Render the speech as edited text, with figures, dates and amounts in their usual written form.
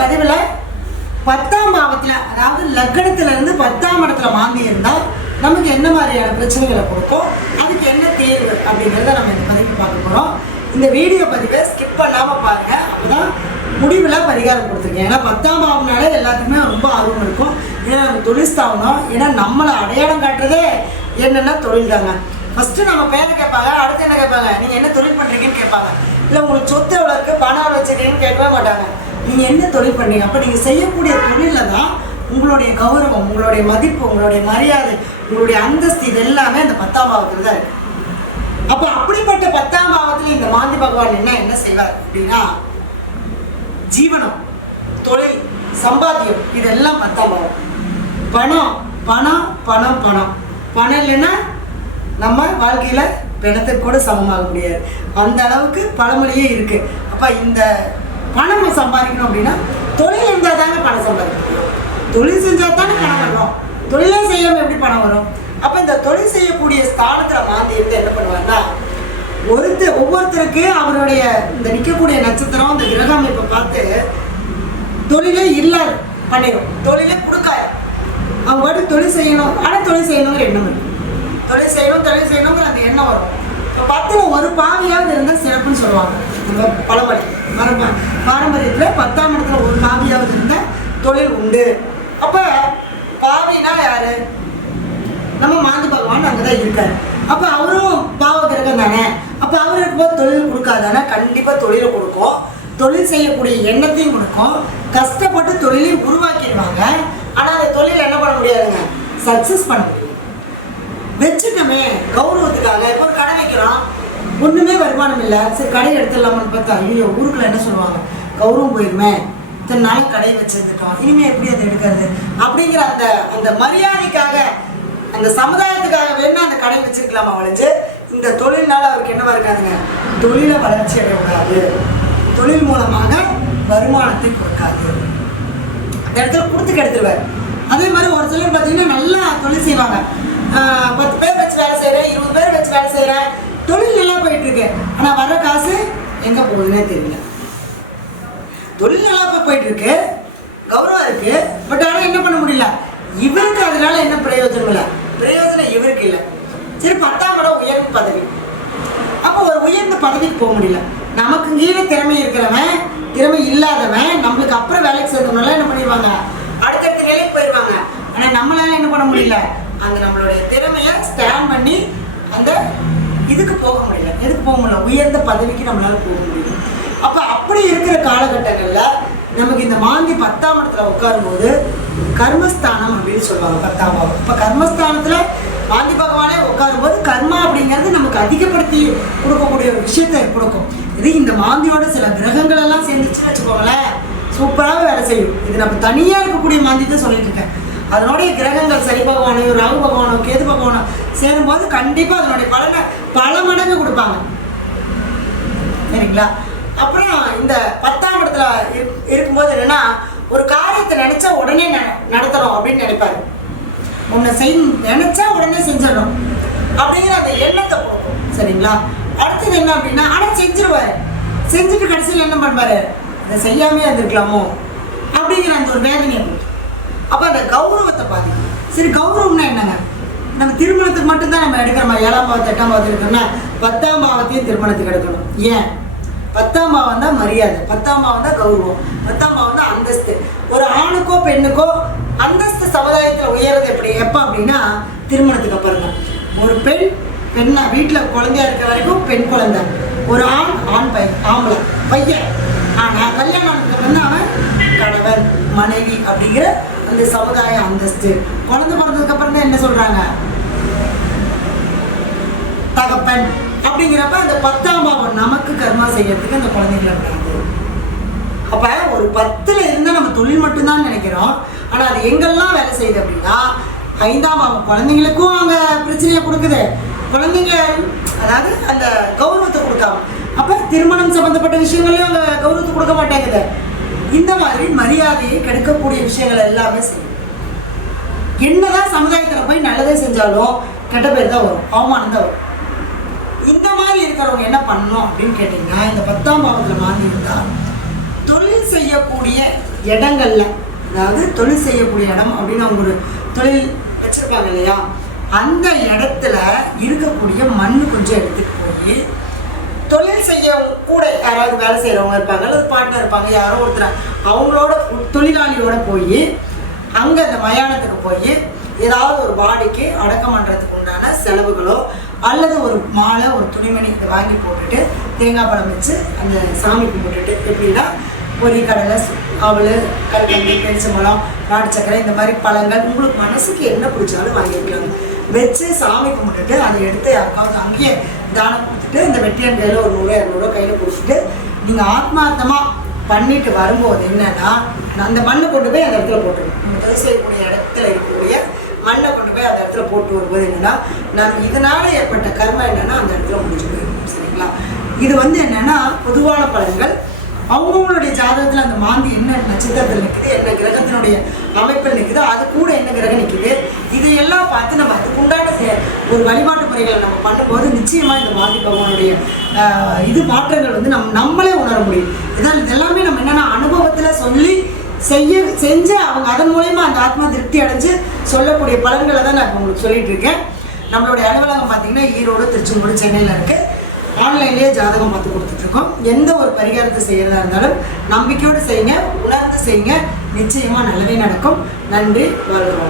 பதிவில் 10ஆம் பாவத்தில், அதாவது லக்னத்திலிருந்து 10ஆம் இடத்துல மாந்தி இருந்தால் நமக்கு என்ன மாதிரியான பிரச்சனைகளை கொடுக்கும், அதுக்கு என்ன தேர்வு அப்படிங்கிறத நம்ம இந்த பதிவு பார்க்க போகிறோம். இந்த வீடியோ பதிவை ஸ்கிப் பண்ணாமல் பாருங்கள். அப்போதான் முடிவில் பரிகாரம் கொடுத்துருக்கேன். ஏன்னா 10ஆம் பாவம்னாலே எல்லாத்துக்குமே ரொம்ப ஆர்வம் இருக்கும். ஏன்னா நம்ம தொழில் ஸ்தாபனம், ஏன்னா நம்மளை அடையாளம் காட்டுறதே என்னென்னா தொழில் தாங்க. ஃபஸ்ட்டு நம்ம பேரை கேட்பாங்க, அடுத்து என்ன கேட்பாங்க, நீங்கள் என்ன தொழில் பண்ணுறீங்கன்னு கேட்பாங்க. இல்லை உங்களுக்கு சொத்து எவ்வளோ இருக்குது, பணம் எவ்வளோ வச்சுருக்கீங்கன்னு கேட்கவே மாட்டாங்க. நீங்கள் என்ன தொழில் பண்ணீங்க, அப்போ நீங்கள் செய்யக்கூடிய தொழிலில் தான் உங்களுடைய கௌரவம், உங்களுடைய மதிப்பு, உங்களுடைய மரியாதை, உங்களுடைய அந்தஸ்து, இது எல்லாமே அந்த 10ஆம் பாவத்தில் தான் இருக்குது. அப்போ அப்படிப்பட்ட 10ஆம் பாவத்தில் இந்த மாந்தி பகவான் என்ன செய்வார் அப்படின்னா, ஜீவனம், தொழில், சம்பாத்தியம், இதெல்லாம் 10ஆம் பாவம். பணம் பணம் பணம் பணம் பணம் இல்லைன்னா நம்ம வாழ்க்கையில் பிணத்துக்கு கூட சமமாக முடியாது. அந்த அளவுக்கு பழமொழியே இருக்குது. அப்போ இந்த பணம் சம்பாதிக்கணும் அப்படின்னா தொழில் இருந்தால் தானே பணம் சம்பாதிக்கணும். தொழில் செஞ்சால் தானே பணம் வரும். தொழிலே செய்யாமல் எப்படி பணம் வரும்? அப்போ இந்த தொழில் செய்யக்கூடிய ஸ்தானத்தில் மாந்தி இருந்து என்ன பண்ணுவாருன்னா, ஒவ்வொருத்தருக்கு அவருடைய இந்த நிற்கக்கூடிய நட்சத்திரம், இந்த கிரக அமைப்பை பார்த்து தொழிலே இல்லாது பண்ணிடும், தொழிலே கொடுக்காது. அவங்க பாட்டு தொழில் செய்யணும், ஆனால் தொழில் செய்யணுங்கிற எண்ணம் இருக்கும். தொழில் செய்யணுங்கிற அந்த எண்ணம் வரும். இப்போ 10ல் ஒரு பாவியாவது இருந்தால் சிறப்புன்னு சொல்லுவாங்க. நம்ம பழமொழி பாரம்பரியத்தில் 10ஆம் இடத்துல ஒரு பாவியாவது இருந்தால் தொழில் உண்டு. அப்போ பாவினா யாரு? நம்ம மாந்தி பகவான் அங்கே தான் இருக்காரு. அப்போ அவரும் பாவ கிரகம் தானே. அப்போ அவர் இருக்கும்போது தொழில் கொடுக்காதானே? கண்டிப்பாக தொழிலை கொடுக்கும். தொழில் செய்யக்கூடிய எண்ணத்தையும் கொடுக்கும். கஷ்டப்பட்டு தொழிலையும் உருவாக்கிடுவாங்க. ஆனால் அந்த தொழில் என்ன பண்ண முடியாதுங்க, சக்ஸஸ் பண்ண முடியும். வச்சுட்டோமே கௌரவத்துக்காக. இப்போ ஒரு கடை வைக்கிறோம், ஒன்றுமே வருமானம் இல்லை, சரி கடை எடுத்துடலாமான்னு பார்த்தா, ஐயோ ஊருக்குள்ள என்ன சொல்லுவாங்க, கௌரவம் போயிருமே, இத்தனை நாள் கடையை வச்சுருந்துட்டோம், இனிமேல் எப்படி அதை எடுக்கிறது அப்படிங்கிற அந்த அந்த மரியாதைக்காக, அந்த சமுதாயத்துக்காக வேணா அந்த கடை வச்சிருக்கலாமா ஒழிஞ்சு, இந்த தொழில்னால அவருக்கு என்னவா இருக்காதுங்க, தொழிலை வளர்ச்சி அடையக்கூடாது, தொழில் மூலமாக வருமானத்தை கொடுக்காது, அந்த இடத்துல கொடுத்து கெடுத்துருவார். அதே மாதிரி ஒரு சிலர் பார்த்தீங்கன்னா நல்லா தொழில் செய்வாங்க. 10 பேர் வச்சு வேலை செய்கிறேன், 20 பேர் வச்சு வேலை செய்கிறேன், தொழில் நல்லா போயிட்டு இருக்கு. ஆனால் வர்ற காசு எங்கே போகுதுன்னே தெரியல. தொழில் நல்லா போயிட்டு இருக்கு, கௌரவம் இருக்கு, பட் ஆனால் என்ன பண்ண முடியல, இவருக்கு அதனால என்ன பிரயோஜனம் இல்லை, பிரயோஜனம் இவருக்கு இல்லை. சரி 10ஆம் இடம் உயர்ந்த பதவி. அப்போ ஒரு உயர்ந்த பதவிக்கு போக முடியல. நமக்கு கீழே திறமை இருக்கிறவன், திறமை இல்லாதவன், நம்மளுக்கு அப்புறம் வேலைக்கு சேர்ந்தவங்களாம் என்ன பண்ணிடுவாங்க, அடுத்தடுத்த வேலைக்கு போயிடுவாங்க. ஆனால் நம்மளால என்ன பண்ண முடியல, அந்த நம்மளுடைய திறமையை ஸ்டாண்ட் பண்ணி அந்த இதுக்கு போக முடியல. எதுக்கு போக முடியல, உயர்ந்த பதவிக்கு நம்மளால போக முடியல. அப்போ அப்படி இருக்கிற காலகட்டங்களில் நமக்கு இந்த மாந்தி 10ஆம் இடத்துல உட்காரும்போது கர்மஸ்தானம் அப்படின்னு சொல்லுவாங்க 10ஆம் பாவம். இப்போ கர்மஸ்தானத்தில் மாந்தி பகவானே உட்காரும்போது கர்மா அப்படிங்கிறது நமக்கு அதிகப்படுத்தி கொடுக்கக்கூடிய ஒரு விஷயத்தை கொடுக்கும். இது இந்த மாந்தியோட சில கிரகங்கள் எல்லாம் சேர்ந்துச்சுன்னு வச்சுக்கோங்களேன், சூப்பராக வேலை செய்யும். இது நம்ம தனியாக இருக்கக்கூடிய மாந்தி தான் சொல்லிட்டு இருக்கேன். அதனுடைய கிரகங்கள் சனி பகவானையும் ராகு பகவானும் கேது பகவானும் சேரும்போது கண்டிப்பாக அதனுடைய பலனை பல மடங்கு கொடுப்பாங்க. சரிங்களா? அப்புறம் இந்த 10ஆம் இடத்துல இருக்கும்போது என்னன்னா, ஒரு காரியத்தை நினைச்சா உடனே நடத்தணும் அப்படின்னு நினைப்பாரு. உன்னை நினைச்சா உடனே செஞ்சிடணும் அப்படிங்கிற அந்த எண்ணத்தை கொடுக்கும். சரிங்களா? அடுத்தது என்ன அப்படின்னா, ஆனால் செஞ்சிருவாரு. செஞ்சுட்டு கடைசியில் என்ன பண்ணுவாரு, இதை செய்யாமே இருந்திருக்கலாமோ அப்படிங்கிற அந்த ஒரு வேதனையை கொடுக்கும். அப்போ அந்த கௌரவத்தை பாதிக்கும். சரி கௌரவம்னா என்னங்க, நம்ம திருமணத்துக்கு மட்டும்தான் நம்ம எடுக்கிறோமா? 7ஆம் பாவத்தை 8ஆம் பாவத்தில் இருக்கோம்னா 10ஆம் பாவத்தையும் திருமணத்துக்கு எடுக்கணும். ஏன்? 10ஆம் பாவம் தான் மரியாதை, 10ஆம் பாவம் தான் கௌரவம், 10ஆம் பாவம் தான் அந்தஸ்து. ஒரு ஆணுக்கோ பெண்ணுக்கோ அந்தஸ்து சமுதாயத்தில் உயர்றது எப்போ அப்படின்னா திருமணத்துக்கு அப்புறம் தான். ஒரு பெண்ணா வீட்டில் குழந்தையா இருக்கிற வரைக்கும் பெண் குழந்தை, ஒரு ஆண் ஆம்பளை பையன். ஆனால் கல்யாணம் ஆனதுக்கு அவன் கணவன் மனைவி அப்படிங்கிற அந்த சமுதாய அந்தஸ்து. குழந்தை பிறந்ததுக்கு அப்புறம் தான் என்ன சொல்றாங்க, தகப்பன் அப்படிங்கிறப்ப அந்த 10ஆம் பாவம் நமக்கு கர்மா செய்யறதுக்கு அந்த குழந்தைகளை விடாது. அப்ப ஒரு 10ல் இருந்தால் நம்ம தொழில் மட்டும்தான் நினைக்கிறோம். ஆனால் அது எங்கெல்லாம் வேலை செய்யுது அப்படின்னா 5ஆம் பாவம் குழந்தைங்களுக்கும் அங்கே பிரச்சனையை கொடுக்குது. குழந்தைங்க அதாவது அந்த கௌரவத்தை கொடுக்காம, அப்போ திருமணம் சம்மந்தப்பட்ட விஷயங்களையும் அங்கே கௌரவத்தை கொடுக்க மாட்டேங்குது. இந்த மாதிரி மரியாதையை கெடுக்கக்கூடிய விஷயங்கள் எல்லாமே செய்யும். என்னதான் சமுதாயத்தில் போய் நல்லதே செஞ்சாலும் கெட்ட பேர் தான் வரும், அவமானம் தான் வரும். இந்த மாதிரி இருக்கிறவங்க என்ன பண்ணணும் அப்படின்னு கேட்டிங்கன்னா, இந்த 10ஆம் பாவத்தில் மாறி இருந்தால் தொழில் செய்யக்கூடிய இடங்கள்ல, அதாவது தொழில் செய்யக்கூடிய இடம் அப்படின்னு அவங்க ஒரு தொழில் வச்சுருப்பாங்க இல்லையா, அந்த இடத்துல இருக்கக்கூடிய மண் கொஞ்சம் எடுத்துகிட்டு போய் தொழில் செய்ய கூட யாராவது வேலை செய்கிறவங்க இருப்பாங்க அல்லது பார்ட்னர் இருப்பாங்க, யாரோ ஒருத்தர் அவங்களோட தொழிலாளியோட போய் அங்கே அந்த மயானத்துக்கு போய் ஏதாவது ஒரு பாடிக்கு அடக்கம் பண்ணுறதுக்கு உண்டான செலவுகளோ அல்லது ஒரு மாலை ஒரு துணிமணி இதை வாங்கி போட்டுட்டு தேங்காய் பழம் வச்சு அந்த சாமி கும்பிட்டுட்டு, எப்படின்னா பொரிக்கடலை, அவள், கல்கண்டு, பெருச்சம்பழம், நாட்டு சக்கரை, இந்த மாதிரி பழங்கள் உங்களுக்கு மனசுக்கு என்ன பிடிச்சாலும் வாங்கிக்கலாம் வச்சு சாமி கும்பிட்டுட்டு அதை எடுத்து யாருக்காவது அங்கேயே தானம் கொடுத்துட்டு இந்த வெட்டியான் கையில் ஒரு 100-200 கையில் கொடுத்துட்டு நீங்கள் ஆத்மார்த்தமாக பண்ணிட்டு வரும்போது என்னன்னா அந்த மண்ணை கொண்டு போய் அந்த இடத்துல போட்டுருணும். நம்ம தொழில் செய்யக்கூடிய இடத்துல இருக்கக்கூடிய மண்ணை கொண்டு போய் அந்த இடத்துல போட்டு வரும்போது என்னன்னா நம்ம இதனால ஏற்பட்ட கர்மம் என்னன்னா அந்த இடத்துல முடிஞ்சு போயிடும். சரிங்களா? இது என்னன்னா பொதுவான பலன்கள். அவங்கவுங்களுடைய ஜாதகத்தில் அந்த மாந்தி என்ன நட்சத்திரத்தில் நிற்குது, என்ன கிரகத்தினுடைய அமைப்பில் நிற்குது, அது கூட என்ன கிரகம் நிற்குது, இதையெல்லாம் பார்த்து நம்ம அதுக்குண்டான ஒரு வழிபாட்டு முறைகளை நம்ம பண்ணும்போது நிச்சயமாக இந்த மாந்தி பகவானுடைய இது மாற்றங்கள் நம்மளே உணர முடியும். இதெல்லாமே நம்ம என்னென்னா அனுபவத்தில் சொல்லி செஞ்சு அவங்க அதன் மூலயமா அந்த ஆத்மா திருப்தி அடைஞ்சு சொல்லக்கூடிய பலன்களை தான் நான் உங்களுக்கு சொல்லிட்டு இருக்கேன். நம்மளுடைய அலுவலகம் பார்த்தீங்கன்னா ஈரோடு, திருச்செங்கோடு, சென்னையில் இருக்குது. ஆன்லைன்லேயே ஜாதகம் பார்த்து கொடுத்துட்ருக்கோம். எந்த ஒரு பரிகாரத்தை செய்கிறதா இருந்தாலும் நம்பிக்கையோடு செய்யுங்க, உணர்ந்து செய்யுங்க, நிச்சயமாக நல்லதே நடக்கும். நன்றி, வாழ்க.